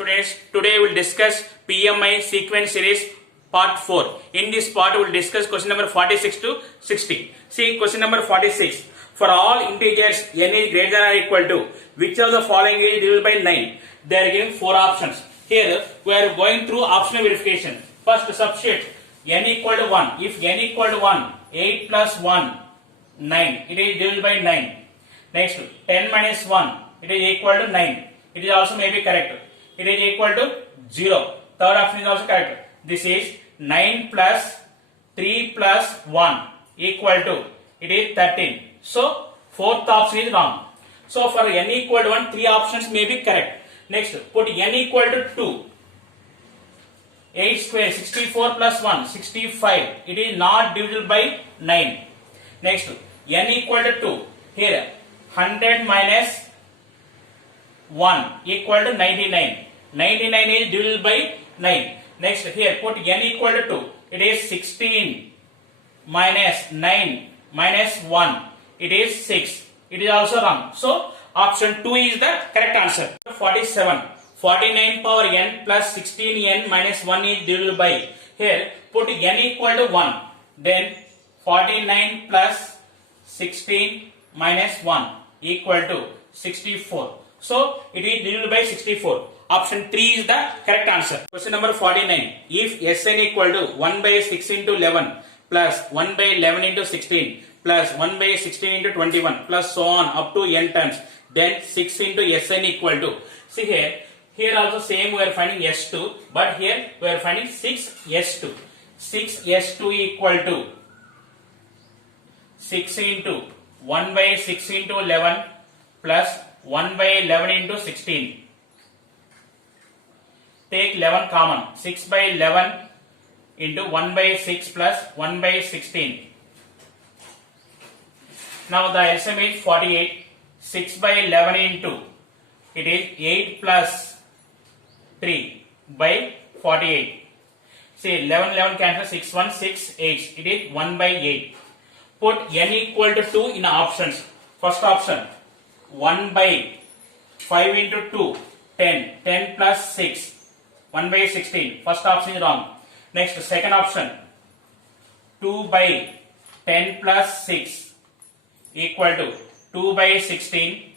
Today we will discuss PMI sequence series part 4. In this part we will discuss question number 46 to 60. See question number 46. For all integers n is greater than or equal to which of the following is divided by 9? They are given 4 options. Here we are going through optional verification. First substitute n equal to 1. If n equal to 1, 8 plus 1, 9. It is divided by 9. Next 10 minus 1. It is equal to 9. It is also may be correct. It is equal to 0. Third option is also correct. This is 9 plus 3 plus 1 equal to, it is 13. So, fourth option is wrong. So, for n equal to 1, 3 options may be correct. Next, put n equal to 2. 8 square, 64 plus 1, 65. It is not divisible by 9. Next, n equal to 2. Here, 100 minus 1 equal to 99. 99 is divisible by 9. Next here put n equal to 2. It is 16 minus 9 minus 1. It is 6. It is also wrong. So option 2 is the correct answer. 47. 49 power n plus 16n minus 1 is divisible by. Here put n equal to 1. Then 49 plus 16 minus 1 equal to 64. So it is divisible by 64. Option 3 is the correct answer. Question number 49. If Sn equal to 1 by 6 into 11 plus 1 by 11 into 16 plus 1 by 16 into 21 plus so on up to n times, then 6 into Sn equal to. See here also same we are finding S2, but here we are finding 6S2. 6S2 equal to 6 into 1 by 6 into 11 plus 1 by 11 into 16. Take 11 common. 6 by 11 into 1 by 6 plus 1 by 16. Now the LCM is 48. 6 by 11 into, it is 8 plus 3 by 48. See 11 cancel, 6 1 6 8. It is 1 by 8. Put n equal to 2 in options. First option 1 by 5 into 2, 10. 10 plus 6, 1 by 16. First option is wrong. Next, second option 2 by 10 plus 6 equal to 2 by 16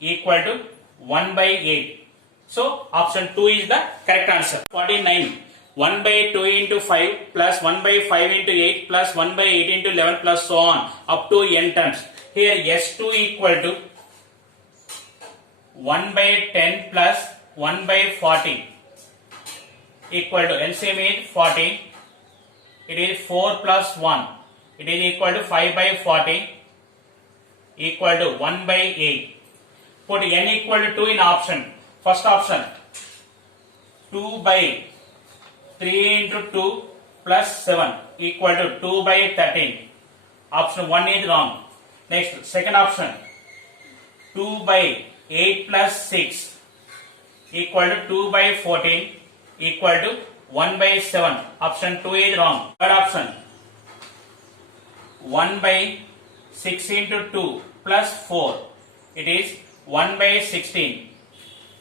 equal to 1 by 8. So, option 2 is the correct answer. 49. 1 by 2 into 5 plus 1 by 5 into 8 plus 1 by 8 into 11 plus so on up to n times. Here S2 equal to 1 by 10 plus 1 by 40 equal to LCM is 40. It is 4 plus 1. It is equal to 5 by 40 equal to 1 by 8. Put n equal to 2 in option. First option 2 by 3 into 2 plus 7 equal to 2 by 13. Option 1 is wrong. Next, second option 2 by 8 plus 6 equal to 2 by 14 equal to 1 by 7. Option 2 is wrong. Third option 1 by 6 into 2 plus 4. It is 1 by 16.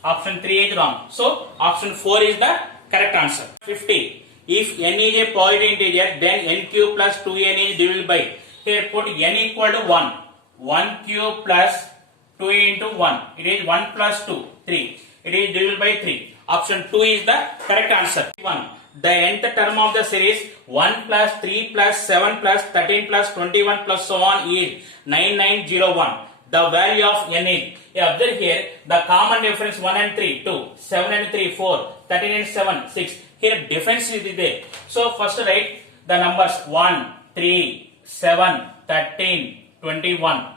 Option 3 is wrong. So option 4 is the correct answer. 50. If n is a positive integer, then n cube plus 2n is divisible by. Here put n equal to 1. 1 cube plus 2 into 1. It is 1 plus 2, 3. It is divisible by 3. Option 2 is the correct answer. 1. The nth term of the series 1 plus 3 plus 7 plus 13 plus 21 plus so on is 9901. The value of n is. Observe here the common difference 1 and 3, 2, 7 and 3, 4, 13 and 7, 6. Here difference is there. So first write the numbers 1, 3, 7, 13, 21.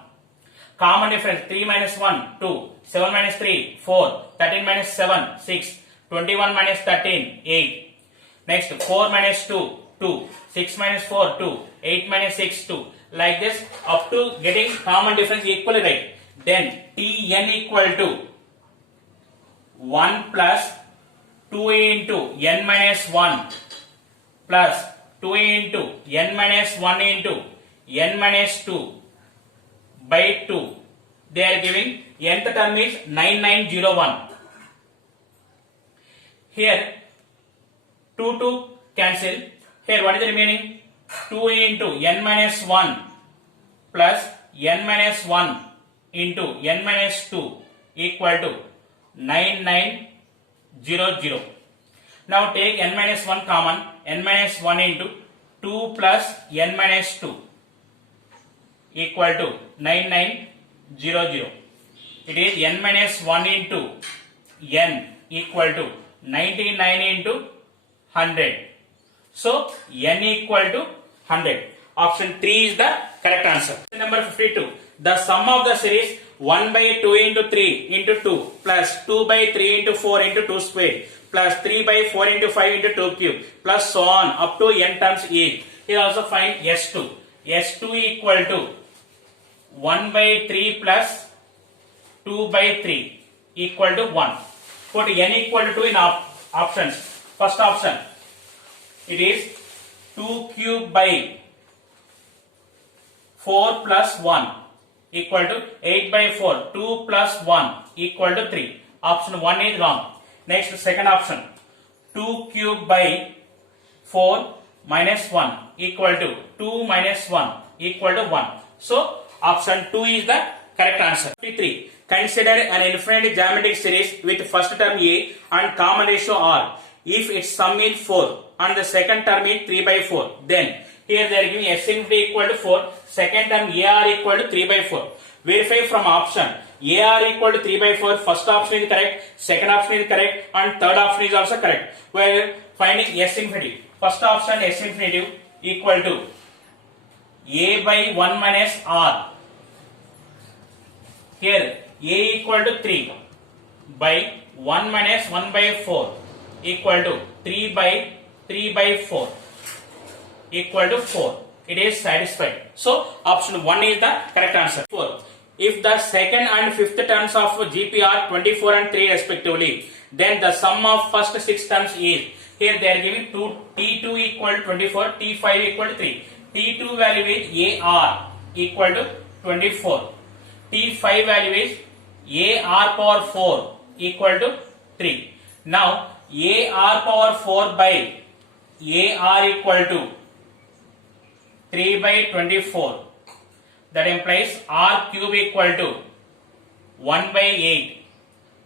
Common difference 3 minus 1, 2, 7 minus 3, 4, 13 minus 7, 6, 21 minus 13, 8. Next 4 minus 2, 2, 6 minus 4, 2, 8 minus 6, 2. Like this up to getting common difference equally right. Then Tn equal to 1 plus 2 into n minus 1 plus 2 into n minus 1 into n minus 2 by 2. They are giving nth term is 9901. Here 2 cancel. Here what is the remaining? 2 into n minus 1 plus n minus 1 into n minus 2 equal to 9900. Now take n minus 1 common. N minus 1 into 2 plus n minus 2 equal to 9900. It is n minus 1 into n equal to 99 into 100. So n equal to 100. Option 3 is the correct answer. Number 52. The sum of the series 1 by 2 into 3 into 2 plus 2 by 3 into 4 into 2 square plus 3 by 4 into 5 into 2 cube plus so on up to n terms is. Here also find S2. S2 equal to 1 by 3 plus 2 by 3 equal to 1. Put n equal to 2 in options. First option, it is 2 cube by 4 plus 1 equal to 8 by 4. 2 plus 1 equal to 3. Option 1 is wrong. Next, second option, 2 cube by 4 minus 1 equal to 2 minus 1 equal to 1. So, option 2 is the correct answer. 53. Consider an infinite geometric series with first term A and common ratio R. If its sum is 4 and the second term is 3 by 4, then here they are giving S infinity equal to 4, second term AR equal to 3 by 4. Verify from option. AR equal to 3 by 4, first option is correct, second option is correct, and third option is also correct. We are finding S infinity. First option S infinity equal to A by 1 minus R. Here A equal to 3 by 1 minus 1 by 4 equal to 3 by 4 equal to 4. It is satisfied. So option 1 is the correct answer. 4. If the second and fifth terms of GP are 24 and 3 respectively, then the sum of first 6 terms is. Here they are giving T2 equal to 24, T5 equal to 3. T2 value is AR equal to 24. T5 value is AR power 4 equal to 3. Now AR power 4 by AR equal to 3 by 24. That implies R cube equal to 1 by 8.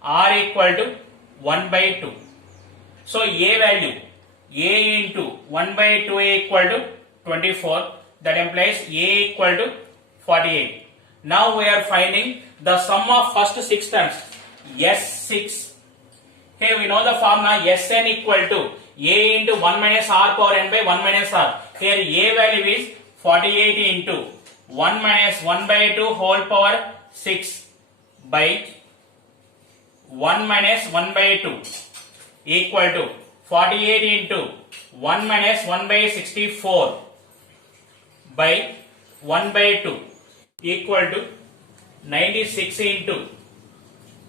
R equal to 1 by 2. So A value, A into 1 by 2 equal to 24. That implies A equal to 48. Now we are finding the sum of first 6 terms. S6. Here we know the formula Sn equal to A into 1 minus R power n by 1 minus R. Here A value is 48 into 1 minus 1 by 2 whole power 6 by 1 minus 1 by 2 equal to 48 into 1 minus 1 by 64 by 1 by 2 equal to 96 into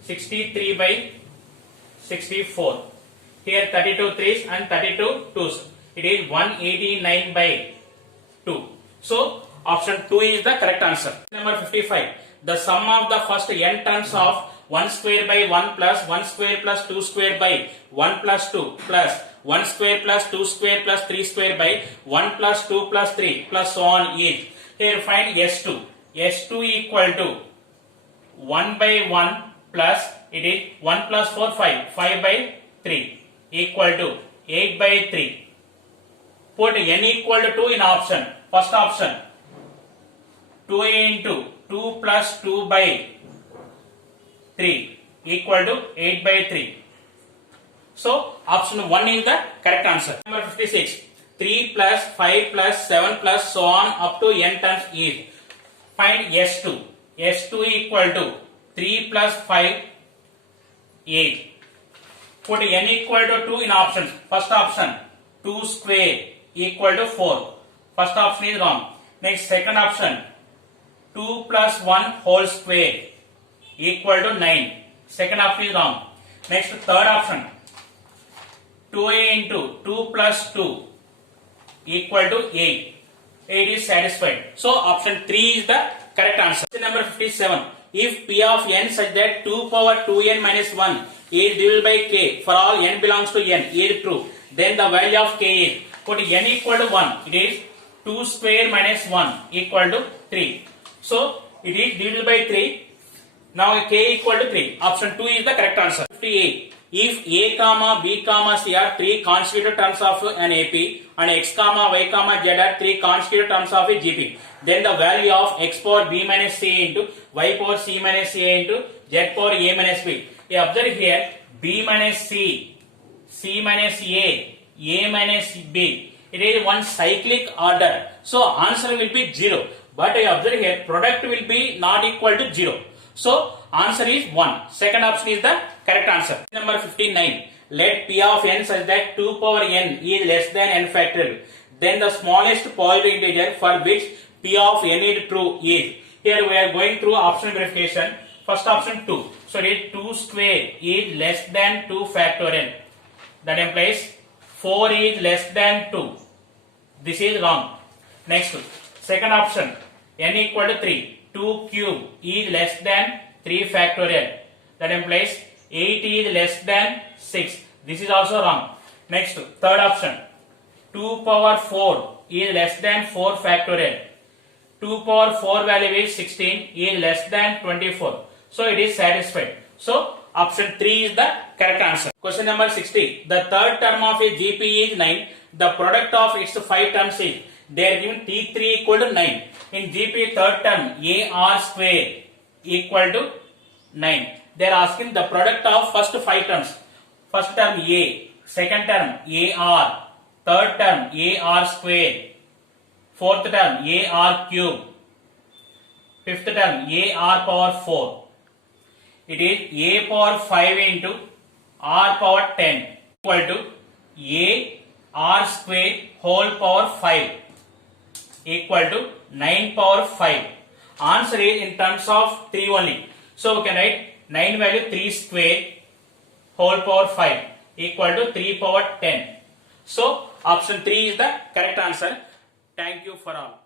63 by 64. Here 32 3s and 32 2s. It is 189 by 2. So option 2 is the correct answer. Number 55. The sum of the first n terms of 1 square by 1 plus 1 square plus 2 square by 1 plus 2 plus 1 square plus 2 square plus 3 square by 1 plus 2 plus 3 plus so on is. Here find S2. S2 equal to 1 by 1 plus it is 1 plus 4 5. 5 by 3 equal to 8 by 3. Put n equal to 2 in option. First option 2 into 2 plus 2 by 3 equal to 8 by 3. So option 1 is the correct answer. Number 56. 3 plus 5 plus 7 plus so on up to n terms is. Find S2. S2 equal to 3 plus 5 8. Put n equal to 2 in options. First option 2 square equal to 4. First option is wrong. Next second option 2 plus 1 whole square equal to 9. Second option is wrong. Next third option 2a into 2 plus 2 equal to 8. 8 is satisfied. So option 3 is the correct answer. Number 57. if P of n such that 2 power 2n minus 1 is divisible by k for all n belongs to n is true, then the value of k is, put n equal to 1, it is 2 square minus 1 equal to 3. So it is divisible by 3. Now k equal to 3. Option 2 is the correct answer. 58. If a comma b comma c are three consecutive terms of an AP and x comma y comma z are three consecutive terms of a GP, then the value of x power b minus c into y power c minus a into z power a minus b. You observe here b minus c, c minus a minus b. It is one cyclic order. So answer will be 0. But I observe here product will be not equal to 0. So answer is 1. Second option is the correct answer. Number 59. Let P of n such that 2 power n is less than n factorial. Then the smallest positive integer for which P of n is true is. Here we are going through option verification. First option 2. So it is 2 square is less than 2 factorial. That implies 4 is less than 2. This is wrong. Next, second option, n equal to 3. 2 cube is less than 3 factorial. That implies 8 is less than 6. This is also wrong. Next, third option, 2 power 4 is less than 4 factorial. 2 power 4 value is 16 is less than 24. So it is satisfied. So option 3 is the correct answer. Question number 60. The third term of a GP is 9. The product of its 5 terms is, they are given T3 equal to 9. In GP third term AR square equal to 9. They are asking the product of first 5 terms. First term A, second term AR, third term AR square, fourth term AR cube, fifth term AR power 4. It is A power 5 into R power 10 equal to A R square whole power 5 equal to 9 power 5. Answer is in terms of 3 only. So we can write 9 value 3 square whole power 5 equal to 3 power 10. So option 3 is the correct answer. Thank you for all.